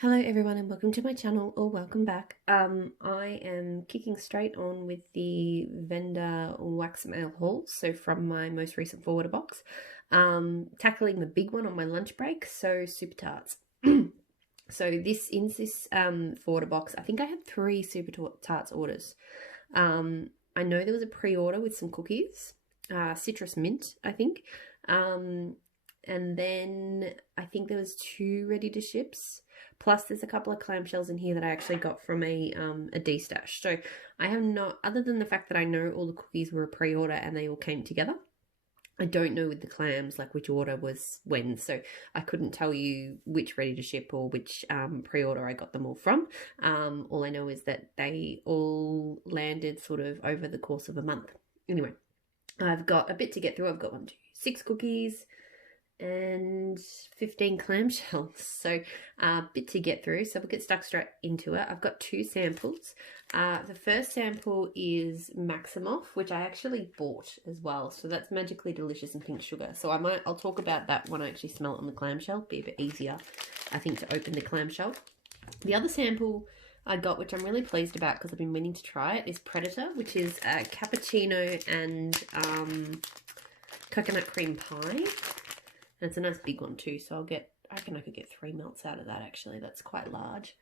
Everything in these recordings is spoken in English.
Hello everyone and welcome to my channel, or welcome back. I am kicking straight on with the vendor wax mail haul, so from my most recent forwarder box. Tackling the big one on my lunch break, so Super Tarts. So this forwarder box, I think I had 3 Super Tarts orders. I know there was a pre-order with some cookies, citrus mint, I think. And then I think there was 2 ready to ships. Plus, there's a couple of clam shells in here that I actually got from a D-stash. So I have not, other than the fact that I know all the cookies were a pre-order and they all came together, I don't know with the clams, like which order was when. So I couldn't tell you which ready to ship or which pre-order I got them all from. All I know is that they all landed sort of over the course of a month. Anyway, I've got a bit to get through. I've got 6 cookies and 15 clamshells, so a bit to get through, so we'll get stuck straight into it. I've got 2 samples. The first sample is Maximoff, which I actually bought as well, so that's magically delicious and pink sugar. So I'll talk about that when I actually smell it on the clamshell. Be a bit easier, I think, to open the clamshell. The other sample I got, which I'm really pleased about because I've been meaning to try it, is Predator, which is a cappuccino and coconut cream pie. And it's a nice big one too, so I reckon I could get 3 melts out of that actually. That's quite large.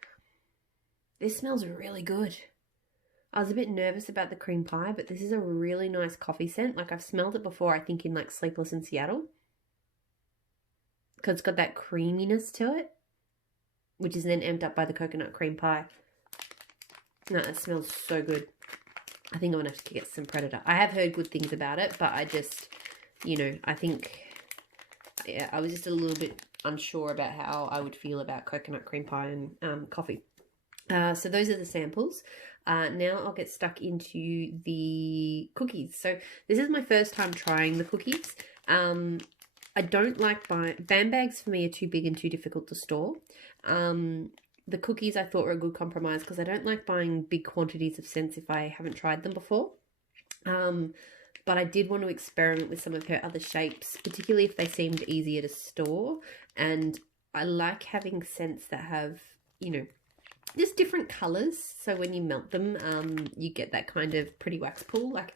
This smells really good. I was a bit nervous about the cream pie, but this is a really nice coffee scent. Like, I've smelled it before, I think in like Sleepless in Seattle, because it's got that creaminess to it, which is then amped up by the coconut cream pie. No, it smells so good. I think I'm gonna have to get some Predator. I have heard good things about it, but I just, I think, yeah, I was just a little bit unsure about how I would feel about coconut cream pie and coffee. So those are the samples. Now I'll get stuck into the cookies. So this is my first time trying the cookies. I don't like buying... Bam bags for me are too big and too difficult to store. The cookies I thought were a good compromise because I don't like buying big quantities of scents if I haven't tried them before. But I did want to experiment with some of her other shapes, particularly if they seemed easier to store. And I like having scents that have, just different colours. So when you melt them, you get that kind of pretty wax pool. Like,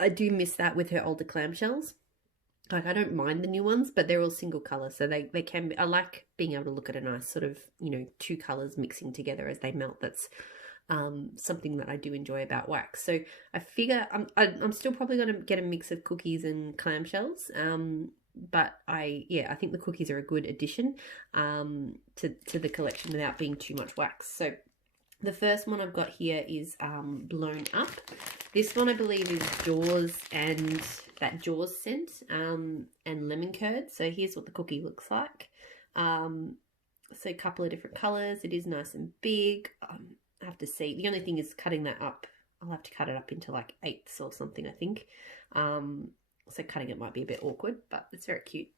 I do miss that with her older clamshells. Like, I don't mind the new ones, but they're all single colour. So they can be, I like being able to look at a nice sort of, 2 colours mixing together as they melt. That's something that I do enjoy about wax. So I figure I'm still probably going to get a mix of cookies and clamshells. But I think the cookies are a good addition to the collection without being too much wax. So the first one I've got here is Blown Up. This one I believe is Jaws and that Jaws scent and lemon curd. So here's what the cookie looks like. So a couple of different colours. It is nice and big. I have to see. The only thing is cutting that up. I'll have to cut it up into like 1/8 or something, I think. So cutting it might be a bit awkward, but it's very cute.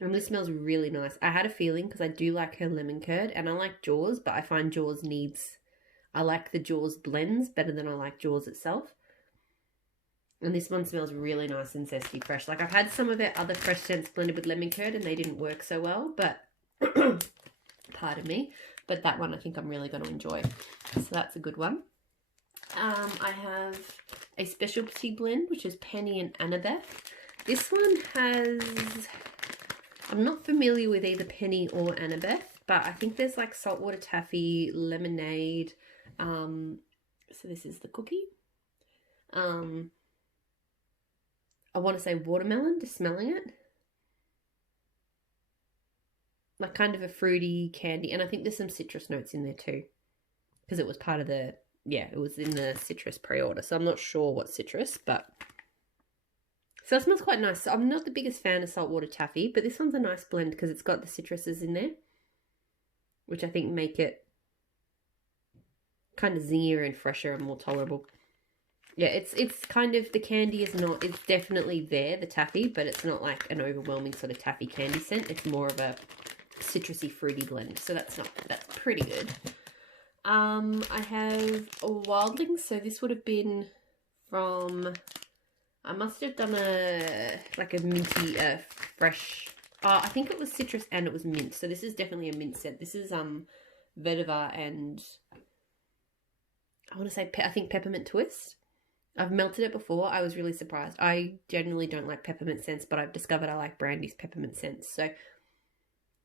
And this smells really nice. I had a feeling because I do like her lemon curd and I like Jaws, but I find Jaws I like the Jaws blends better than I like Jaws itself. And this one smells really nice and zesty fresh. Like, I've had some of their other fresh scents blended with lemon curd and they didn't work so well, but pardon me. But that one I think I'm really going to enjoy. So that's a good one. I have a specialty blend, which is Penny and Annabeth. This one has... I'm not familiar with either Penny or Annabeth, but I think there's like saltwater taffy, lemonade. So this is the cookie. I want to say watermelon, just smelling it. Like kind of a fruity candy, and I think there's some citrus notes in there too, because it was part of the, it was in the citrus pre-order, so I'm not sure what citrus, but so it smells quite nice. So I'm not the biggest fan of saltwater taffy, but this one's a nice blend because it's got the citruses in there, which I think make it kind of zingier and fresher and more tolerable. Yeah, it's kind of, the candy is not, it's definitely there, the taffy, but it's not like an overwhelming sort of taffy candy scent. It's more of a citrusy fruity blend, so that's pretty good. I have a Wildling, so this would have been from, I must have done a minty fresh I think it was citrus and it was mint. So this is definitely a mint scent. This is Vetiver and I want to say, I think peppermint twist. I've melted it before. I was really surprised. I generally don't like peppermint scents, but I've discovered I like Brandy's peppermint scents. So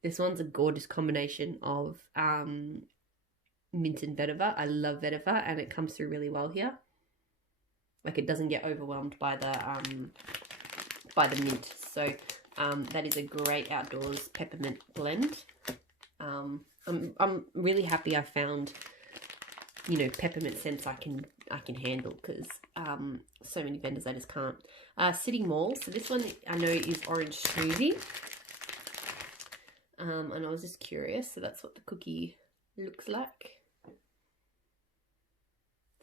this one's a gorgeous combination of mint and vetiver. I love vetiver, and it comes through really well here. Like, it doesn't get overwhelmed by the mint. So that is a great outdoors peppermint blend. I'm really happy I found, you know, peppermint scents I can handle, because so many vendors I just can't. City Mall. So this one I know is Orange Smoothie. And I was just curious. So that's what the cookie looks like.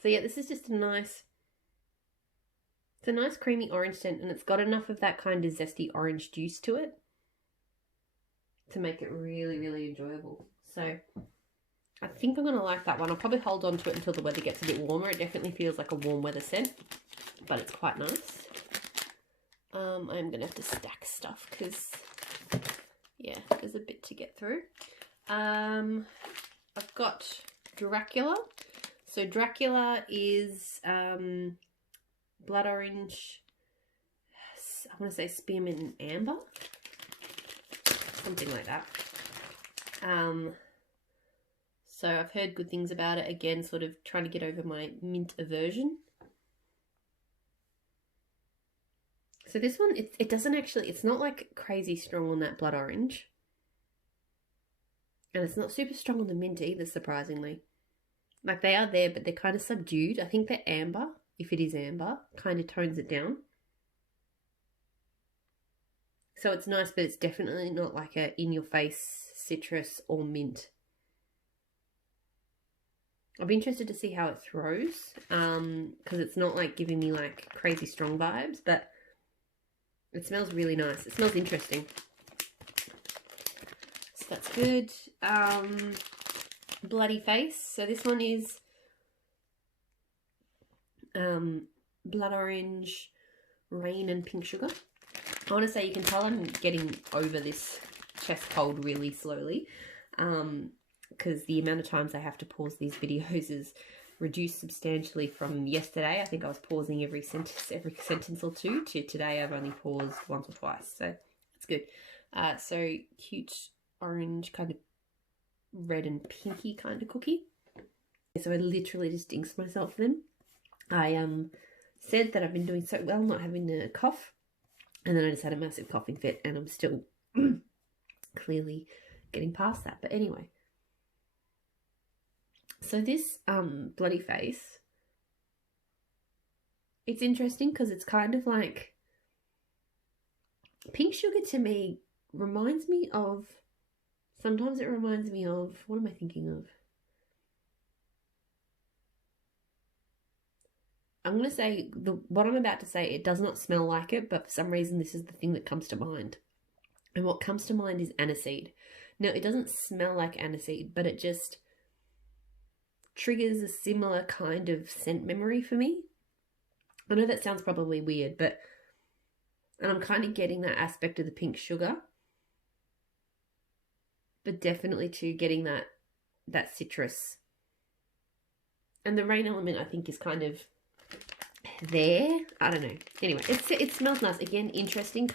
So yeah, this is just a nice creamy orange scent, and it's got enough of that kind of zesty orange juice to it to make it really, really enjoyable. So I think I'm going to like that one. I'll probably hold on to it until the weather gets a bit warmer. It definitely feels like a warm weather scent, but it's quite nice. I'm going to have to stack stuff because, yeah, there's a bit to get through. I've got Dracula. So Dracula is blood orange, I want to say spearmint and amber, something like that. So I've heard good things about it. Again, sort of trying to get over my mint aversion. So this one, it doesn't actually, it's not like crazy strong on that blood orange. And it's not super strong on the mint either, surprisingly. Like, they are there, but they're kind of subdued. I think the amber, if it is amber, kind of tones it down. So it's nice, but it's definitely not like a in-your-face citrus or mint. I'll be interested to see how it throws, because it's not like giving me like crazy strong vibes, but it smells really nice. It smells interesting. So that's good. Bloody Face. So this one is blood orange, rain and pink sugar. I want to say you can tell I'm getting over this chest cold really slowly, because the amount of times I have to pause these videos is reduced substantially from yesterday. I think I was pausing every sentence or two, to today I've only paused once or twice, so that's good. So cute orange, kind of red and pinky kind of cookie. So I literally just jinxed myself then. I said that I've been doing so well not having a cough, and then I just had a massive coughing fit, and I'm still clearly getting past that. But anyway, so this Bloody Face, it's interesting because it's kind of like, pink sugar to me reminds me of, sometimes it reminds me of, what am I thinking of? I'm going to say, what I'm about to say, it does not smell like it, but for some reason this is the thing that comes to mind. And what comes to mind is aniseed. Now, it doesn't smell like aniseed, but it just triggers a similar kind of scent memory for me. I know that sounds probably weird, but, and I'm kind of getting that aspect of the pink sugar, but definitely too getting that citrus. And the rain element, I think, is kind of there. I don't know. Anyway, it smells nice. Again, interesting.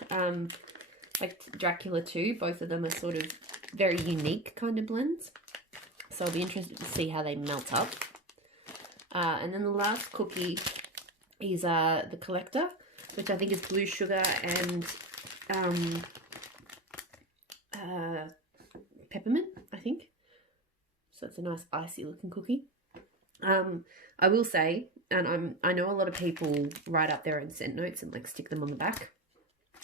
Like Dracula too. Both of them are sort of very unique kind of blends. So I'll be interested to see how they melt up. And then the last cookie is the Collector, which I think is blue sugar and peppermint, I think. So it's a nice icy looking cookie. I will say, and I know a lot of people write up their own scent notes and like stick them on the back.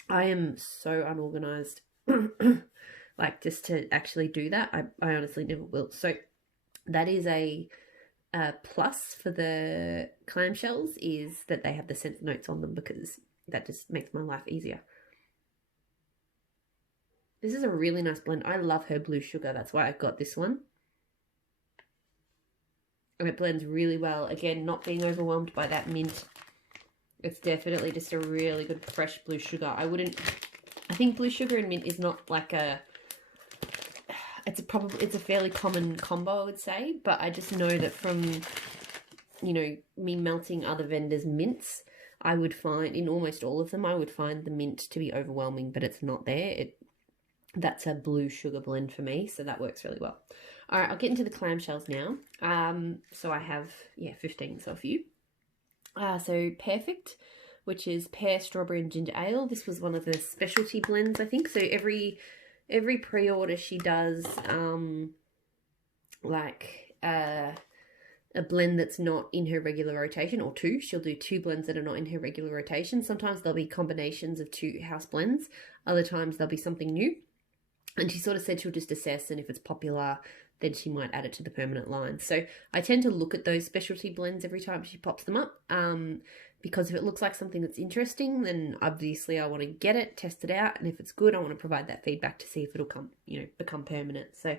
I am so unorganized, like, just to actually do that. I honestly never will. So that is a plus for the Clam Shells, is that they have the scent notes on them, because that just makes my life easier. This is a really nice blend. I love her blue sugar. That's why I got this one. And it blends really well. Again, not being overwhelmed by that mint. It's definitely just a really good fresh blue sugar. I wouldn't I think blue sugar and mint is not like a... It's a fairly common combo, I would say. But I just know that from, you know, me melting other vendors' mints, I would find, in almost all of them, I would find the mint to be overwhelming, but it's not there. That's a blue sugar blend for me, so that works really well. All right, I'll get into the clam shells now. So I have, 15 so for you. So Perfect, which is pear, strawberry, and ginger ale. This was one of the specialty blends, I think. So every pre-order she does, a blend that's not in her regular rotation, or two. She'll do two blends that are not in her regular rotation. Sometimes there'll be combinations of two house blends. Other times there'll be something new. And she sort of said she'll just assess, and if it's popular, then she might add it to the permanent line. So I tend to look at those specialty blends every time she pops them up, because if it looks like something that's interesting, then obviously I want to get it, test it out, and if it's good, I want to provide that feedback to see if it'll become permanent. So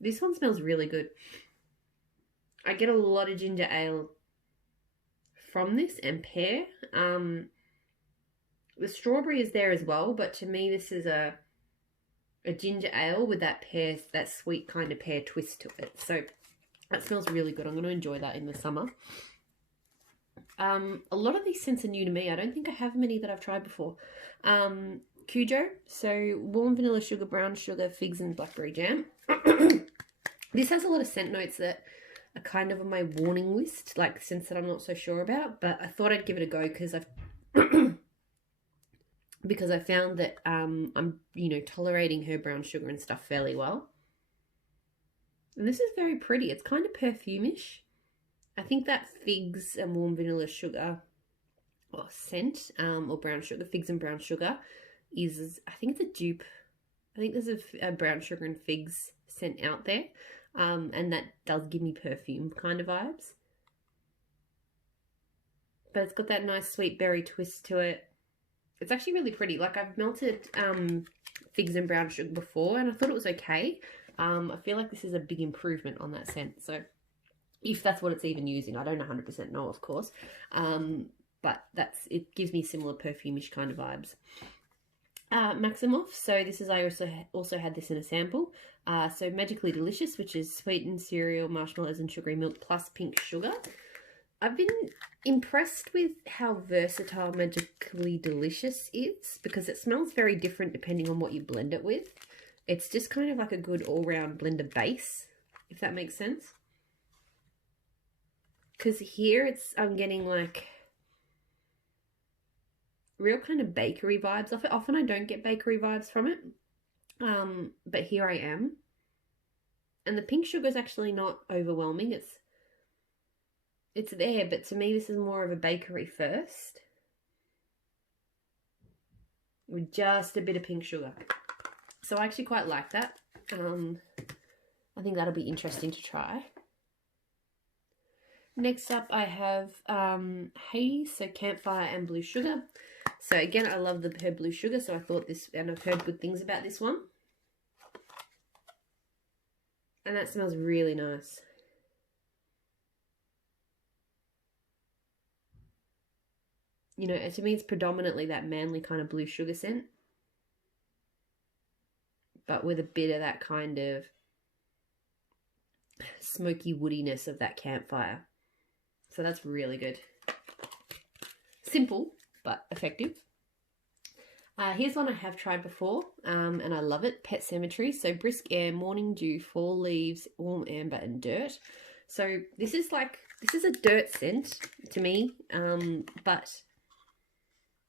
this one smells really good. I get a lot of ginger ale from this, and pear. The strawberry is there as well, but to me this is a ginger ale with that pear, that sweet kind of pear twist to it. So that smells really good. I'm going to enjoy that in the summer. A lot of these scents are new to me. I don't think I have many that I've tried before. Cujo, so warm vanilla sugar, brown sugar, figs, and blackberry jam. This has a lot of scent notes that are kind of on my warning list, like scents that I'm not so sure about, but I thought I'd give it a go because I found that I'm, tolerating her brown sugar and stuff fairly well. And this is very pretty. It's kind of perfumish. I think that figs and warm vanilla sugar scent, or brown sugar, figs and brown sugar, I think it's a dupe. I think there's a brown sugar and figs scent out there, and that does give me perfume kind of vibes. But it's got that nice sweet berry twist to it. It's actually really pretty. Like, I've melted figs and brown sugar before, and I thought it was okay. I feel like this is a big improvement on that scent. So if that's what it's even using, I don't 100% know, of course. But it gives me similar perfumish kind of vibes. Maximoff. So this is, I also had this in a sample. So Magically Delicious, which is sweetened cereal, marshmallows, and sugary milk plus pink sugar. I've been impressed with how versatile Magically Delicious is, because it smells very different depending on what you blend it with. It's just kind of like a good all-round blender base, if that makes sense. Because here I'm getting like real kind of bakery vibes off it. Often I don't get bakery vibes from it, but here I am. And the pink sugar is actually not overwhelming. It's there, but to me this is more of a bakery first, with just a bit of pink sugar. So I actually quite like that. I think that'll be interesting to try. Next up I have Haze, so Campfire and Blue Sugar. So again, I love her blue sugar, so I thought this, and I've heard good things about this one. And that smells really nice. You know, to me it's predominantly that manly kind of blue sugar scent, but with a bit of that kind of smoky woodiness of that campfire. So that's really good. Simple, but effective. Here's one I have tried before, and I love it. Pet Cemetery. So Brisk Air, Morning Dew, Fall Leaves, Warm Amber, and Dirt. So this is a dirt scent to me, but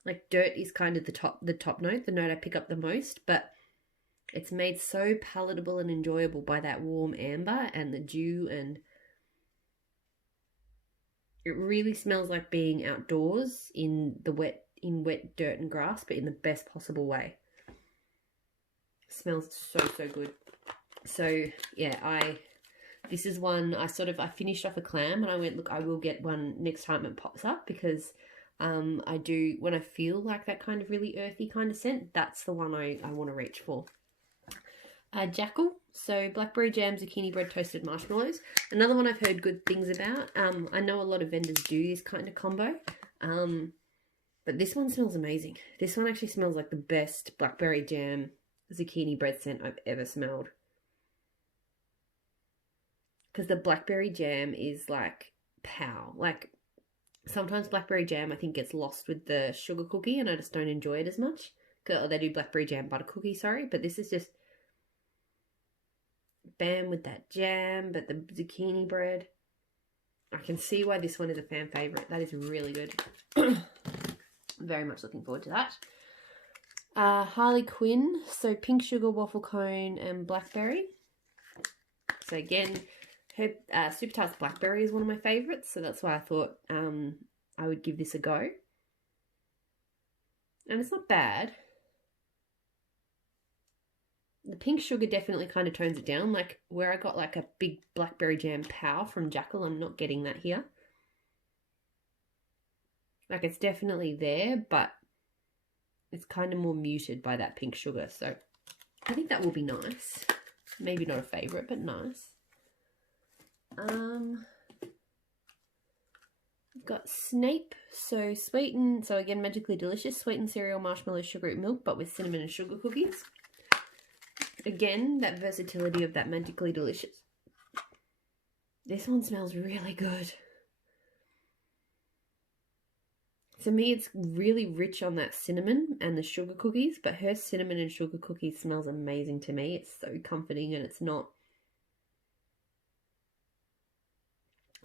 like dirt is kind of the top note, the note I pick up the most, but it's made so palatable and enjoyable by that warm amber and the dew, and it really smells like being outdoors in wet dirt and grass, but in the best possible way. It smells so good. So yeah, this is one I finished off a clam and I went, look, I will get one next time it pops up, because I do, when I feel like that kind of really earthy kind of scent, that's the one I want to reach for. Jackal, so blackberry jam, zucchini bread, toasted marshmallows. Another one I've heard good things about. I know a lot of vendors do this kind of combo. But this one smells amazing. This one actually smells like the best blackberry jam zucchini bread scent I've ever smelled. Because the blackberry jam is like pow. Like sometimes blackberry jam I think gets lost with the sugar cookie and I just don't enjoy it as much. They do blackberry jam butter cookie, sorry. But this is just bam with that jam, but the zucchini bread. I can see why this one is a fan favourite. That is really good. Very much looking forward to that. Harley Quinn, so pink sugar waffle cone and blackberry. So again, her Super Tarts blackberry is one of my favourites, so that's why I thought I would give this a go. And it's not bad. The pink sugar definitely kind of tones it down. Like where I got like a big blackberry jam pow from Jackal, I'm not getting that here. Like it's definitely there, but it's kind of more muted by that pink sugar. So I think that will be nice. Maybe not a favourite, but nice. We've got Snape, so sweetened, so again magically delicious, sweetened cereal, marshmallow, sugar oat milk, but with cinnamon and sugar cookies. Again, that versatility of that magically delicious. This one smells really good. To me, it's really rich on that cinnamon and the sugar cookies, but her cinnamon and sugar cookies smells amazing to me. It's so comforting and it's not...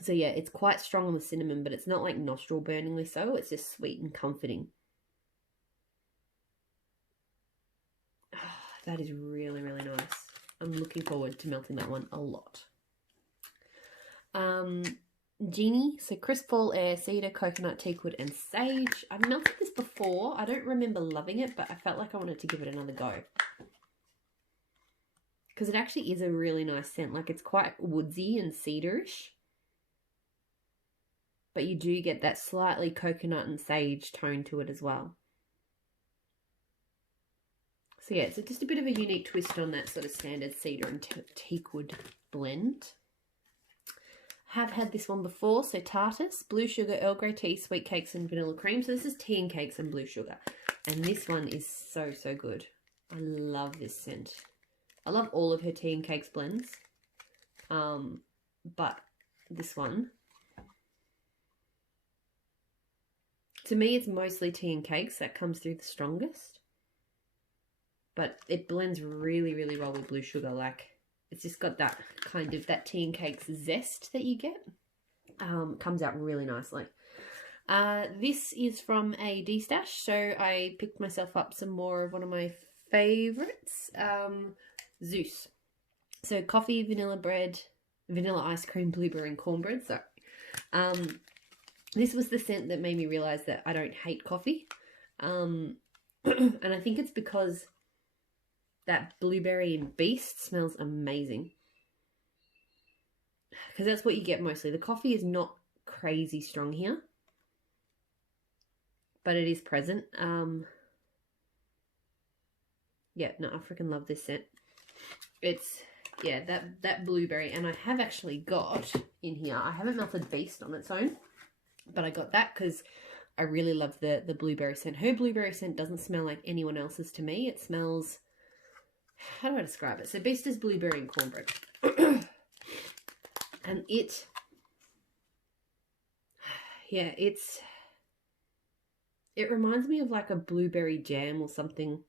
So yeah, it's quite strong on the cinnamon, but it's not like nostril burningly so. It's just sweet and comforting. Oh, that is really, really nice. I'm looking forward to melting that one a lot. Genie, so crisp fall air, cedar, coconut, teakwood, and sage. I've melted this before. I don't remember loving it, but I felt like I wanted to give it another go. Because it actually is a really nice scent. Like it's quite woodsy and cedarish. But you do get that slightly coconut and sage tone to it as well. So yeah, it's just a bit of a unique twist on that sort of standard cedar and teakwood blend. Have had this one before, so Tarts, blue sugar, Earl Grey tea, sweet cakes and vanilla cream. So this is tea and cakes and blue sugar. And this one is so, so good. I love this scent. I love all of her tea and cakes blends. But this one, to me it's mostly tea and cakes that comes through the strongest. But it blends really, really well with blue sugar. Like, it's just got that kind of, that tea and cakes zest that you get. Comes out really nicely. This is from a D-stash, so I picked myself up some more of one of my favourites, Zeus. So coffee, vanilla bread, vanilla ice cream, blueberry and cornbread. So this was the scent that made me realise that I don't hate coffee. And I think it's because that blueberry and beast smells amazing. Because that's what you get mostly. The coffee is not crazy strong here, but it is present. Yeah, no, I freaking love this scent. It's, yeah, that blueberry. And I have actually got in here, I haven't melted beast on its own, but I got that because I really love the blueberry scent. Her blueberry scent doesn't smell like anyone else's to me. It smells... How do I describe it? So beast is blueberry and cornbread. And it... Yeah, it reminds me of like a blueberry jam or something.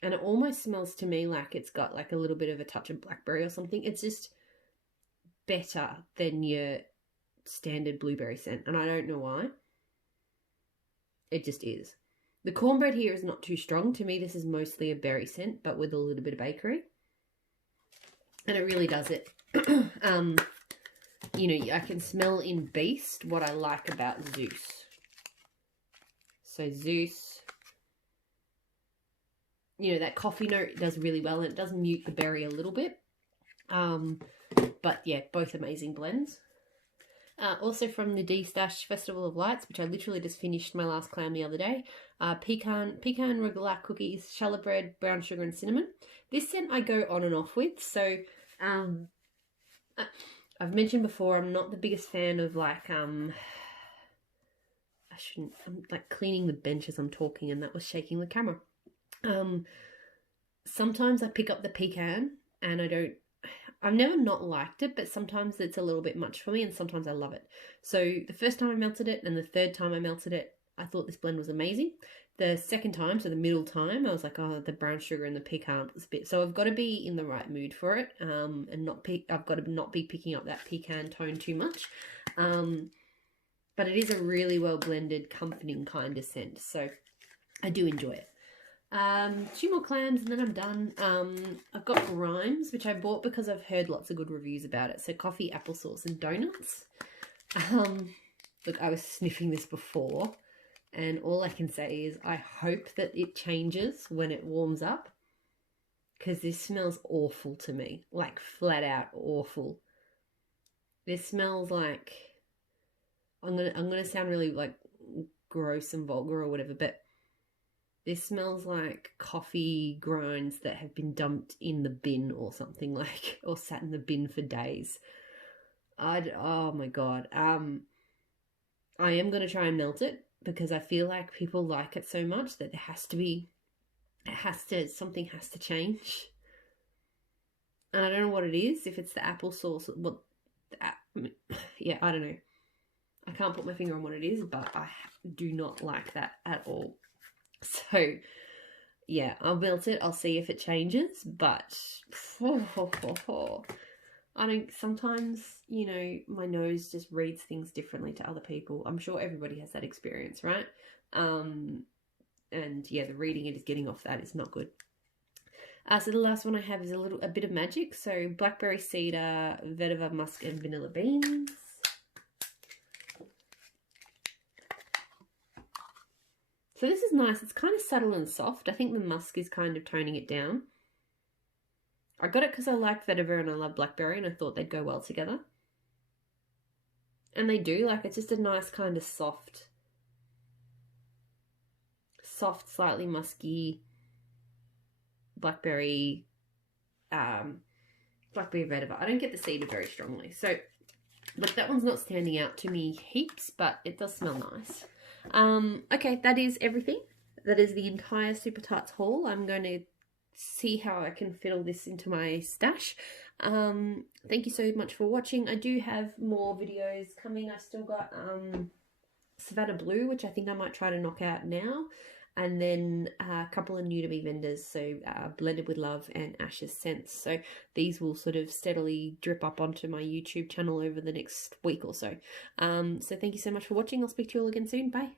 And it almost smells to me like it's got like a little bit of a touch of blackberry or something. It's just better than your standard blueberry scent. And I don't know why. It just is. The cornbread here is not too strong. To me, this is mostly a berry scent, but with a little bit of bakery. And it really does it. You know, I can smell in Beast what I like about Zeus. So Zeus, you know, that coffee note does really well, and it does mute the berry a little bit. But yeah, both amazing blends. Also from the D-Stash Festival of Lights, which I literally just finished my last clam the other day. Pecan regular cookies, shallot bread, brown sugar and cinnamon. This scent I go on and off with. So I've mentioned before I'm not the biggest fan of like shouldn't, I'm like cleaning the bench as I'm talking and that was shaking the camera. Sometimes I pick up the pecan and I've never not liked it, but sometimes it's a little bit much for me and sometimes I love it. So the first time I melted it and the third time I melted it, I thought this blend was amazing. The second time, so the middle time, I was like, oh, the brown sugar and the pecan was a bit. So I've got to be in the right mood for it, and I've got to not be picking up that pecan tone too much. But it is a really well blended, comforting kind of scent, so I do enjoy it. 2 more clams and then I'm done. I've got Grimes, which I bought because I've heard lots of good reviews about it. So coffee, applesauce, and donuts. Look, I was sniffing this before. And all I can say is I hope that it changes when it warms up. Because this smells awful to me. Like flat out awful. This smells like... I'm gonna sound really like gross and vulgar or whatever, but this smells like coffee grinds that have been dumped in the bin or something, like, or sat in the bin for days. Oh my God. I am gonna try and melt it, because I feel like people like it so much that something has to change. And I don't know what it is, if it's the applesauce, yeah, I don't know. I can't put my finger on what it is, but I do not like that at all. So, yeah, I'll melt it, I'll see if it changes, but I don't, sometimes, you know, my nose just reads things differently to other people. I'm sure everybody has that experience, right? And yeah, the reading it is getting off that is not good. So the last one I have is a bit of magic. So Blackberry, Cedar, Vetiver, Musk, and Vanilla Beans. So this is nice. It's kind of subtle and soft. I think the Musk is kind of toning it down. I got it because I like Vetiver and I love Blackberry and I thought they'd go well together. And they do. Like, it's just a nice kind of soft, slightly musky Blackberry Vetiver. I don't get the Cedar very strongly. So, but that one's not standing out to me heaps, but it does smell nice. Okay, that is everything. That is the entire Super Tarts haul. I'm going to see how I can fiddle this into my stash. Thank you so much for watching. I do have more videos coming. I've still got Savannah Blue, which I think I might try to knock out now. And then a couple of new to me vendors, so Blended with Love and Ash's Scents. So these will sort of steadily drip up onto my YouTube channel over the next week or so. So thank you so much for watching. I'll speak to you all again soon. Bye.